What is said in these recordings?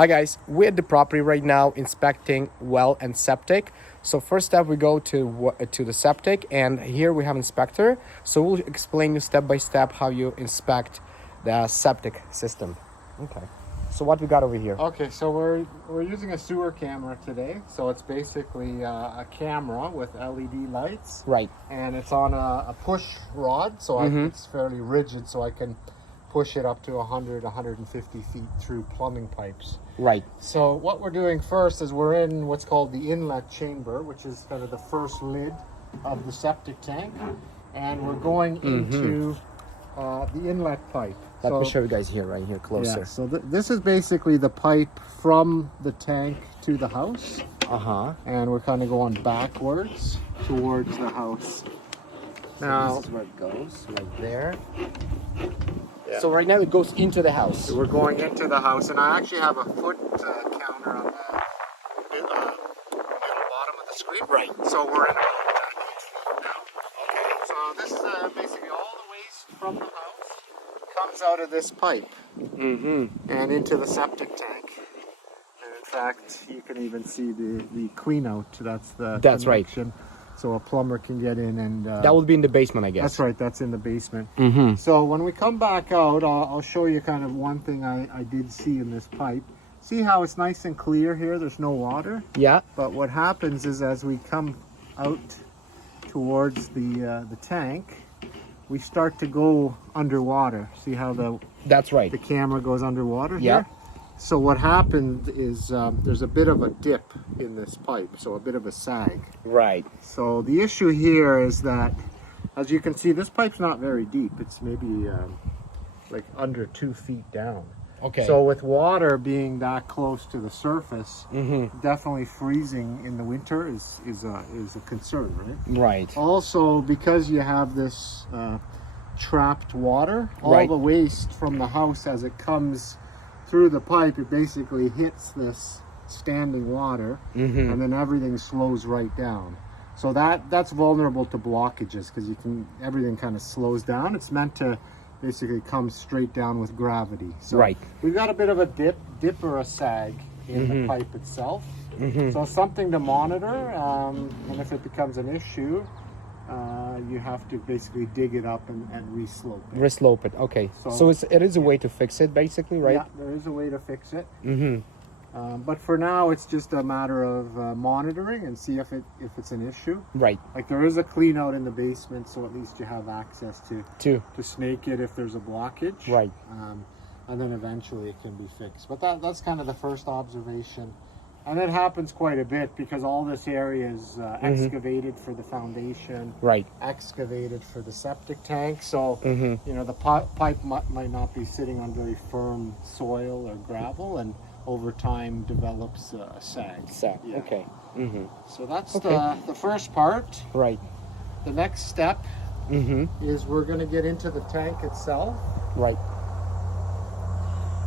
Hi guys, we're at the property right now inspecting well and septic. So first step we go to the septic, and here we have inspector. So we'll explain you step by step how you inspect the septic system. Okay. So what we got over here? Okay, so we're using a sewer camera today. So it's basically a camera with LED lights. Right. And it's on a push rod, so it's fairly rigid, so I can push it up to 100, 150 feet through plumbing pipes. Right. So what we're doing first is we're in what's called the inlet chamber, which is kind of the first lid of the septic tank. And we're going into the inlet pipe. Let me show you guys here, right here, closer. Yeah, so this is basically the pipe from the tank to the house. And we're kind of going backwards towards the house. Now, this is where it goes, right there. Yeah. So right now it goes into the house. So we're going into the house, and I actually have a foot counter on the middle bottom of the screen. Right. So we're in about now. Okay. So this is basically all the waste from the house comes out of this pipe and into the septic tank. And in fact, you can even see the clean out. That's connection. Right. So a plumber can get in and... that would be in the basement, I guess. That's right, that's in the basement. So when we come back out, I'll show you kind of one thing I did see in this pipe. See how it's nice and clear here? There's no water. Yeah. But what happens is as we come out towards the tank, we start to go underwater. See how That's right. the camera goes underwater Yeah. here? So what happened is there's a bit of a dip in this pipe, so a bit of a sag. Right. So the issue here is that, as you can see, this pipe's not very deep. It's maybe like under 2 feet down. Okay. So with water being that close to the surface, definitely freezing in the winter is a concern, right? Right. Also, because you have this trapped water, all the waste from the house as it comes through the pipe, it basically hits this standing water, and then everything slows right down. So that's vulnerable to blockages because everything kind of slows down. It's meant to basically come straight down with gravity. So we've got a bit of a dip or a sag in the pipe itself. So something to monitor, and if it becomes an issue, you have to basically dig it up and re-slope it. Re-slope it, okay. So it is a way to fix it, basically, right? Yeah, there is a way to fix it. But for now, it's just a matter of monitoring and see if it's an issue. Right. Like there is a clean out in the basement, so at least you have access to snake it if there's a blockage. Right. And then eventually it can be fixed. But that's kind of the first observation. And it happens quite a bit because all this area is excavated for the foundation, excavated for the septic tank. So, you know, the pipe might not be sitting on very firm soil or gravel, and over time develops a sag. Yeah. Okay. So that's the first part. Right. The next step is we're going to get into the tank itself. Right.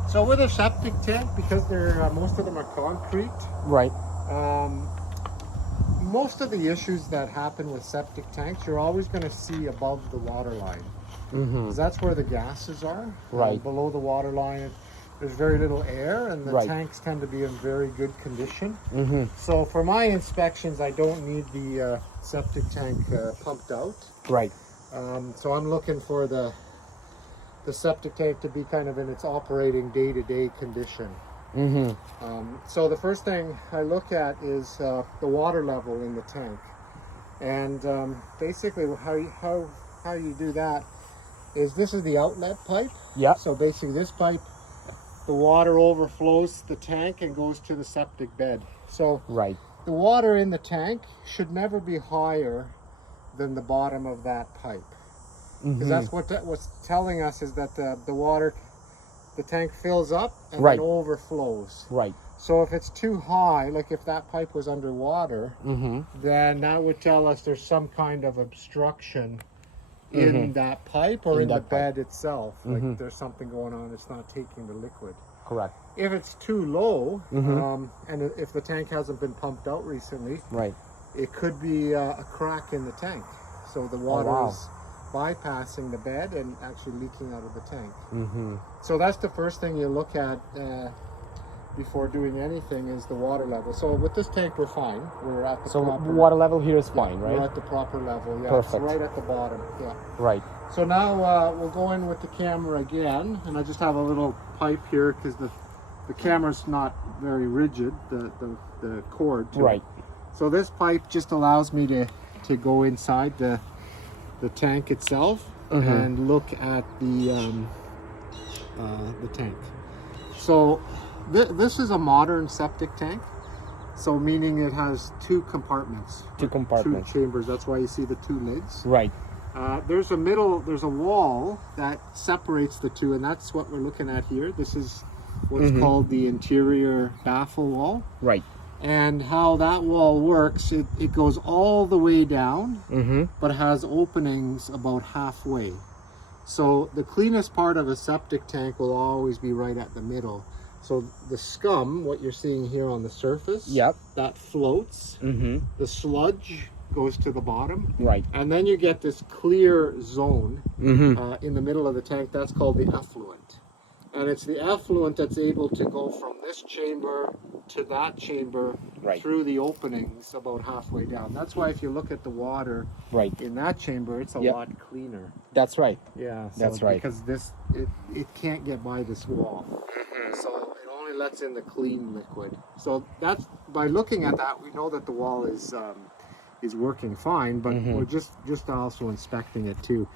So with a septic tank, because most of them are concrete, most of the issues that happen with septic tanks, you're always going to see above the water line. Because that's where the gases are. Below the water line, there's very little air, and the tanks tend to be in very good condition. So for my inspections, I don't need the septic tank pumped out. So I'm looking for the septic tank to be kind of in its operating day-to-day condition. So the first thing I look at is the water level in the tank, and basically how you do that is this is the outlet pipe. Yeah. So basically this pipe, the water overflows the tank and goes to the septic bed. So the water in the tank should never be higher than the bottom of that pipe. Because that's what's telling us is that the tank fills up and then overflows. So if it's too high, like if that pipe was underwater, then that would tell us there's some kind of obstruction in that pipe or in the bed itself. Like there's something going on, it's not taking the liquid. Correct. If it's too low, and if the tank hasn't been pumped out recently, it could be a crack in the tank. So the water is bypassing the bed and actually leaking out of the tank. So that's the first thing you look at before doing anything is the water level. So with this tank, we're fine. We're at the So proper water level here is fine, We're right? at the proper level. Yeah, Perfect. It's right at the bottom. Yeah. Right. So now we'll go in with the camera again, and I just have a little pipe here because the camera's not very rigid. The cord. To Right. It. So this pipe just allows me to go inside the tank itself and look at the tank. So this is a modern septic tank. So meaning it has two compartments. Two compartments. Two chambers. That's why you see the two lids. Right. There's a wall that separates the two, and that's what we're looking at here. This is what's called the interior baffle wall. Right. And how that wall works, it goes all the way down, but has openings about halfway. So the cleanest part of a septic tank will always be right at the middle. So the scum, what you're seeing here on the surface, Yep. that floats. The sludge goes to the bottom. Right. And then you get this clear zone in the middle of the tank. That's called the effluent. And it's the effluent that's able to go from this chamber to that chamber through the openings about halfway down. That's why if you look at the water in that chamber, it's a lot cleaner. That's right. Yeah, so That's right. Because it can't get by this wall. So it only lets in the clean liquid. So that's, by looking at that, we know that the wall is working fine, but we're just also inspecting it too.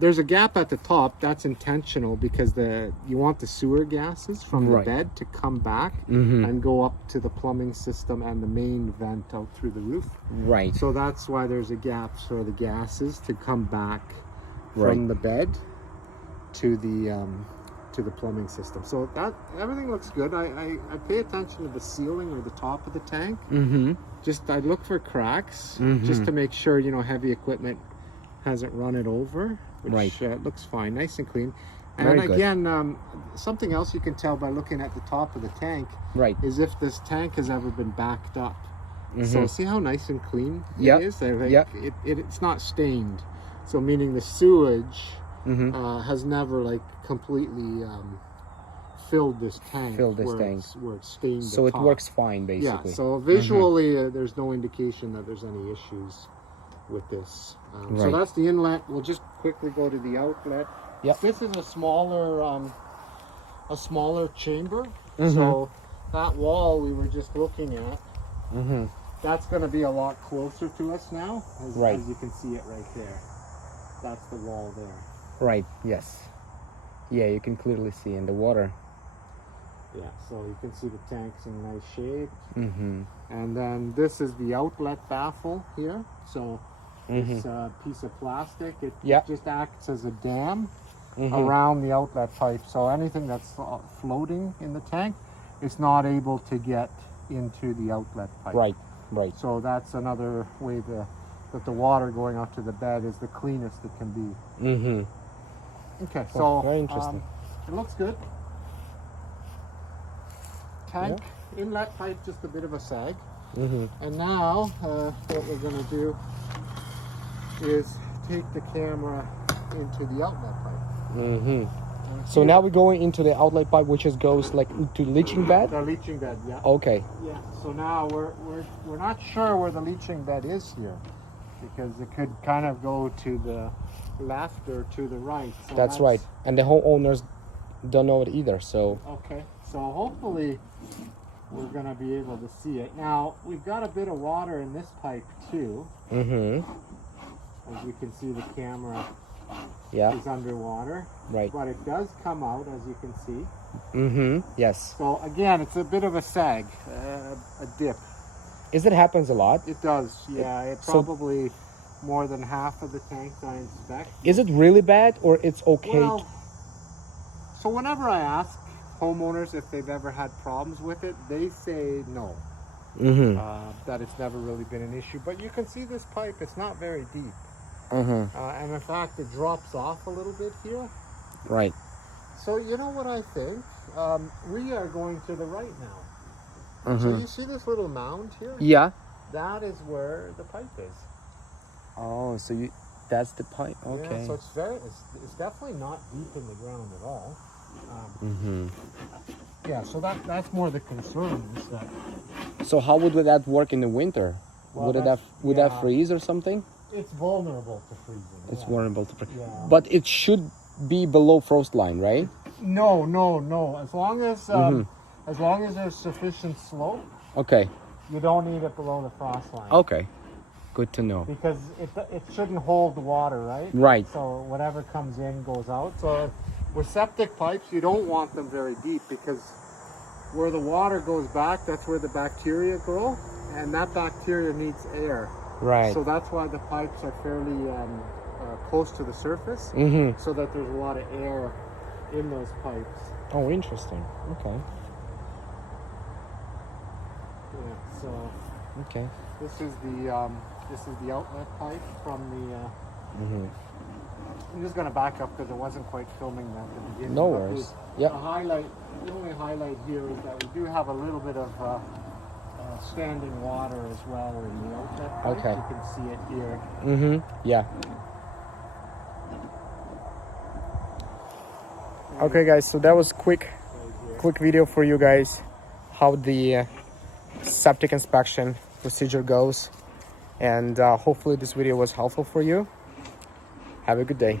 There's a gap at the top. That's intentional because you want the sewer gases from the bed to come back and go up to the plumbing system and the main vent out through the roof. Right. So that's why there's a gap for the gases to come back from the bed to the plumbing system. So that everything looks good. I pay attention to the ceiling or the top of the tank. I look for cracks just to make sure heavy equipment hasn't run it over, which looks fine, nice and clean. And Very good. again, something else you can tell by looking at the top of the tank is if this tank has ever been backed up. So see how nice and clean it is? It's not stained. So meaning the sewage has never completely filled this tank. Where it's stained. So it works fine, basically. Yeah. So visually, there's no indication that there's any issues with this. So that's the inlet. We'll just quickly go to the outlet. Yep. This is a smaller chamber. So that wall we were just looking at, that's going to be a lot closer to us now. As you can see it right there. That's the wall there. Right. Yes. Yeah, you can clearly see in the water. Yeah, so you can see the tank's in nice shape. And then this is the outlet baffle here. So this piece of plastic, it just acts as a dam around the outlet pipe. So anything that's floating in the tank is not able to get into the outlet pipe. Right. So that's another way that the water going out to the bed is the cleanest it can be. Okay, so very interesting. It looks good. Tank inlet pipe, just a bit of a sag. And now what we're going to do is take the camera into the outlet pipe. So now we're going into the outlet pipe, which goes into leaching bed. The leaching bed, yeah. Okay. Yeah. So now we're not sure where the leaching bed is here, because it could kind of go to the left or to the right. So that's right. And the homeowners don't know it either. So. Okay. So hopefully we're going to be able to see it. Now we've got a bit of water in this pipe too. As you can see, the camera is underwater. Right. But it does come out, as you can see. Yes. So again, it's a bit of a sag, a dip. It happens a lot? It does, yeah. It probably more than half of the tanks I inspect. Is it really bad, or it's okay? Well, so whenever I ask homeowners if they've ever had problems with it, they say no. That it's never really been an issue. But you can see this pipe, it's not very deep. And in fact, it drops off a little bit here. Right. So you know what I think? We are going to the right now. So you see this little mound here? Yeah. That is where the pipe is. Oh, so that's the pipe. Okay. Yeah, so it's definitely not deep in the ground at all. Yeah, so that's more the concern is that. So how would that work in the winter? Well, Would that freeze or something? It's vulnerable to freezing. It's vulnerable to freeze. Yeah. But it should be below frost line, right? No. As long as there's sufficient slope, Okay. you don't need it below the frost line. Okay. Good to know. Because it shouldn't hold the water, right? Right. So whatever comes in goes out. So with septic pipes, you don't want them very deep because where the water goes back, that's where the bacteria grow, and that bacteria needs air. Right. So that's why the pipes are fairly close to the surface, so that there's a lot of air in those pipes. Oh, interesting. Okay. Yeah. So. Okay. This is the outlet pipe from the. I'm just going to back up because I wasn't quite filming that at the beginning. No But worries. The only highlight here is that we do have a little bit of standing water as well in the outlet pipe. Okay. You can see it here. Yeah. Okay, guys. So that was quick video for you guys, how the septic inspection procedure goes, and hopefully this video was helpful for you. Have a good day.